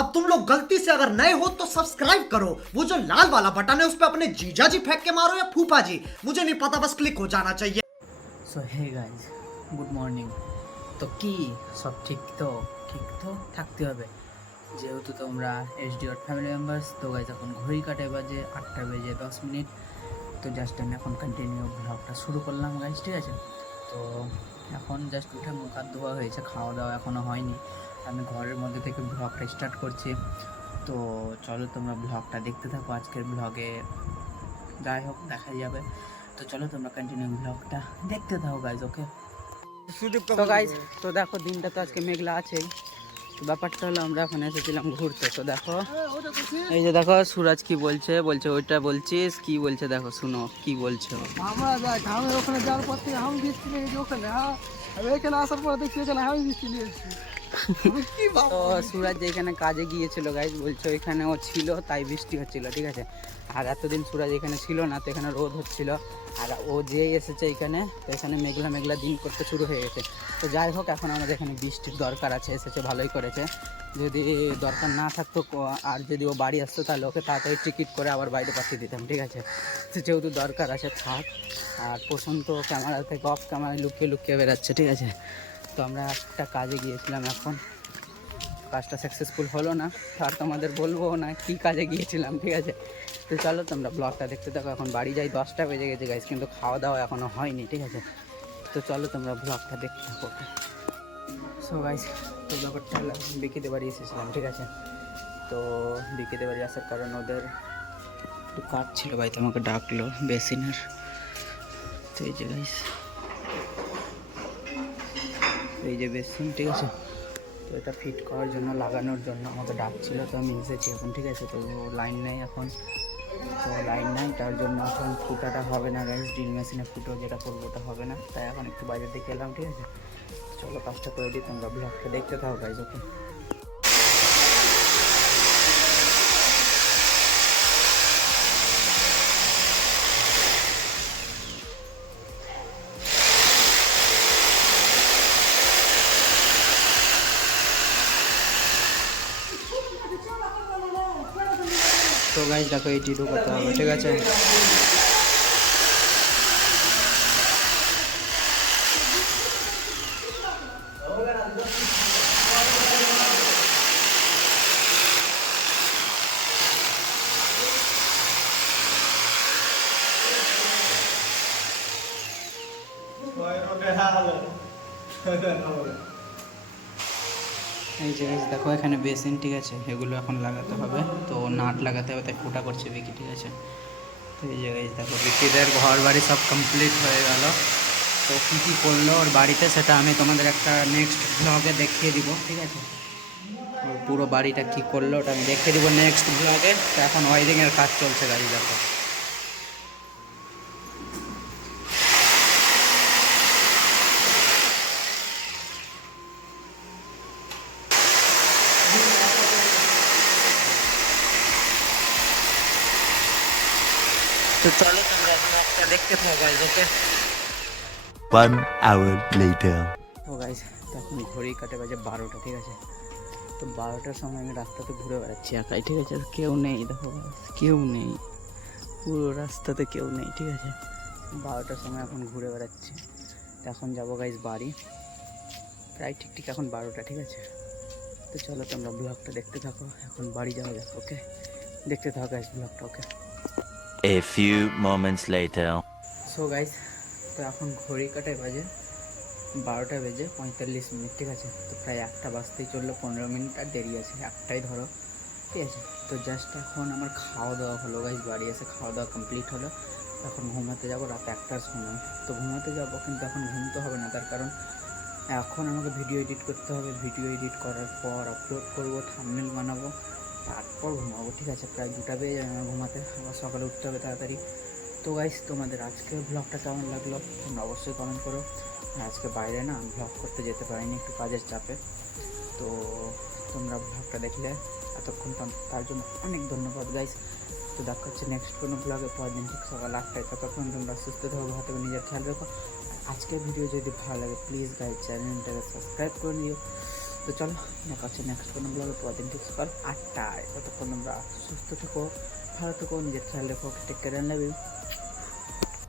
अब तुम लोग गलती से अगर नए हो तो सब्सक्राइब करो, वो जो लाल वाला बटन है उस पर अपने जीजा जी फेंक के मारो या फूफा जी, मुझे नहीं पता, बस क्लिक हो जाना चाहिए। सो हे गाइज गुड मर्निंग। তো কি সব ঠিক তো থাকতে হবে, যেহেতু তোমরা এসডিওর ফ্যামিলি মেম্বার্স। তো গাইজ এখন ঘড়ি কাটে বাজে 8:10। তো জাস্ট আমি এখন কন্টিনিউ ব্লগটা শুরু করলাম গাইজ, ঠিক আছে। তো এখন জাস্ট উঠে মুখ হাত ধোয়া হয়েছে, খাওয়া দাওয়া এখনও হয়নি। আমি ঘরের মধ্যে থেকে ব্লগটা স্টার্ট করছি। তো চলো তোমরা ব্লগটা দেখতে থাকো। আজকের ব্লগে যাই হোক দেখা যাবে। তো চলো তোমরা কন্টিনিউ ব্লগটা দেখতে থাকো গাইজ, ওকে। তো গাইজ তো দেখো দিনটা তো আজকে মেঘলা আছেই। তো ব্যাপারটা হলো আমরা এখন এসেছিলাম ঘুরতে। তো দেখো এই যে দেখো সুরাজ কি বলছে ওইটা বলছিস কি বলছে, দেখো শুনো কি বলছে। আমরা যাই গ্রামের ওখানে যাওয়ার পর থেকে আমি বৃষ্টি নিয়েছি ওখানে, হ্যাঁ আমি এখানে আসার পর দেখছি এখানে আমি বৃষ্টি নিয়েছি। তো সুরাজ যেখানে কাজে গিয়েছিল গাইজ বলছে ওইখানে ও ছিল তাই বৃষ্টি হচ্ছিল, ঠিক আছে। আর এতদিন সুরাজ এখানে ছিল না, তো এখানে রোদ হচ্ছিল। আর ও যেই এসেছে এখানে, তো এখানে মেঘলা মেঘলা দিন করতে শুরু হয়ে গেছে। তো যাই হোক এখন আমাদের এখানে বৃষ্টির দরকার আছে, এসেছে ভালোই করেছে। যদি দরকার না থাকতো আর যদি ও বাড়ি আসতো তাহলে ওকে তাড়াতাড়ি টিকিট করে আবার বাইরে পাঠিয়ে দিতাম, ঠিক আছে। তো যেহেতু দরকার আছে থাক। আর প্রশান্ত ক্যামেরা থেকে অফ ক্যামেরায় লুকিয়ে লুকিয়ে বেরাচ্ছে, ঠিক আছে। তো আমরা একটা কাজে গিয়েছিলাম, এখন কাজটা সাকসেসফুল হলো না, আর তোমাদের বলবো না কি কাজে গিয়েছিলাম, ঠিক আছে। তো চলো তোমরা ব্লগটা দেখতে থাকো। এখন বাড়ি যাই 10টা বেজে গেছে গাইজ, কিন্তু খাওয়া দাওয়া এখনও হয়নি, ঠিক আছে। তো চলো তোমরা ব্লগটা দেখতে থাকো। সো গাইজ তো ব্যাপারটা হলো বিকিতে বাড়ি এসেছিলাম, ঠিক আছে। তো বিকিতে বাড়ি আসার কারণ ওদের একটু কাজ ছিল, ভাই তোমাকে ডাকলো বেসিনের। তো এই যে গাইজ এই যে বেসিন, ঠিক আছে। তো এটা ফিট করার জন্য লাগানোর জন্য আমাকে ডাকছিল, তো আমি এসেছি এখন, ঠিক আছে। তো লাইন নেই এখন, তো লাইন নাই তার জন্য এখন ফুটাটা হবে না গাইজ, ড্রিল মেশিনে ফুটো যেটা করবো ওটা হবে না, তাই এখন একটু বাইরে দেখে এলাম, ঠিক আছে। চলো কাজটা করে দিই, তোমরা ব্লগটা দেখতে থাকো গাইজ, ওকে। তো গাইজ দেখো এইটি ঢুকাতে হবে, ঠিক আছে। এই যে গাইজ দেখো এখানে বেসিন, ঠিক আছে, এগুলো এখন লাগাতে হবে। তো নাট লাগাতে হবে তাই ফুটা করছে বিকি, ঠিক আছে। তো এই যে গাইজ দেখো বিকিদের ঘর বাড়ি সব কমপ্লিট হয়ে গেল। তো কী কী করলো ওর বাড়িতে সেটা আমি তোমাদের একটা নেক্সট ব্লগে দেখিয়ে দিব, ঠিক আছে। ওর পুরো বাড়িটা কী করলো ওটা আমি দেখিয়ে দিব নেক্সট ব্লগে। তো এখন ওয়ারিংয়ের কাজ চলছে গাড়ি, দেখো। তো চলো তোমরা ব্লগটা দেখতে থাকো গাইজ, ওকে। 1 hour later. তো গাইজ এখন ঘড়ি কাটে বাজে 12টা, ঠিক আছে। তো 12টার সময় আমি রাস্তাতে ঘুরে বেড়াচ্ছি একাই, ঠিক আছে। আর কেউ নেই, দেখো কেউ নেই, পুরো রাস্তাতে কেউ নেই, ঠিক আছে। 12টার সময় এখন ঘুরে বেড়াচ্ছি। তো এখন যাবো গাইজ বাড়ি, প্রায় ঠিক এখন 12টা, ঠিক আছে। তো চলো তোমরা ব্লগটা দেখতে থাকো, এখন বাড়ি যাওয়া যাক, ওকে। দেখতে থাকো গাইজ ব্লগটা, ওকে। A few moments later. So guys তো এখন ঘড়ি কাটায় বাজে 12টা বেজে 45 মিনিট, ঠিক আছে। তো প্রায় 1টা বাজতেই চললো, 15 মিনিট আর দেরি আছে, 1টাই ধরো, ঠিক আছে। তো জাস্ট এখন আমার খাওয়া দাওয়া হলো গাইজ, বাড়ি এসে খাওয়া দাওয়া কমপ্লিট হলো। এখন ঘুমাতে যাবো রাত 1টার সময়। তো ঘুমাতে যাবো, কিন্তু এখন ঘুমতে হবে না, তার কারণ এখন আমাকে ভিডিও এডিট করতে হবে। ভিডিও এডিট করার পর আপলোড করবো, থাম্বনেল বানাবো, তারপর ঘুমাবো, ঠিক আছে। প্রায় 2টা বেজে যাবে আমার ঘুমাতে, আবার সকালে উঠতে হবে তাড়াতাড়ি। তো গাইজ তোমাদের আজকের ব্লগটা কেমন লাগলো তোমরা অবশ্যই কমেন্ট করো। আজকে বাইরে না ব্লগ করতে যেতে পারিনি, একটু কাজের চাপে। তো তোমরা ব্লগটা দেখলে এতক্ষণ তার জন্য অনেক ধন্যবাদ গাইজ। তো দেখা হচ্ছে নেক্সট কোনো ব্লগে পরের দিন ঠিক সকাল 8টায়। ততক্ষণ তোমরা সুস্থ থাকো, ভালো থাকো, নিজের খেয়াল রাখো। আজকের ভিডিও যদি ভালো লাগে প্লিজ গাইজ চ্যানেলটাকে সাবস্ক্রাইব করে দিও। তো চলো দেখা হচ্ছে নেক্সট কোনো ব্লগে, পরের দিন ঠিক সকাল 8টায়। ততক্ষণ তোমরা সুস্থ থেকো, ভালো থেকো, নিজের খেয়াল রেখো, টেক কেয়ার, লাভ ইউ।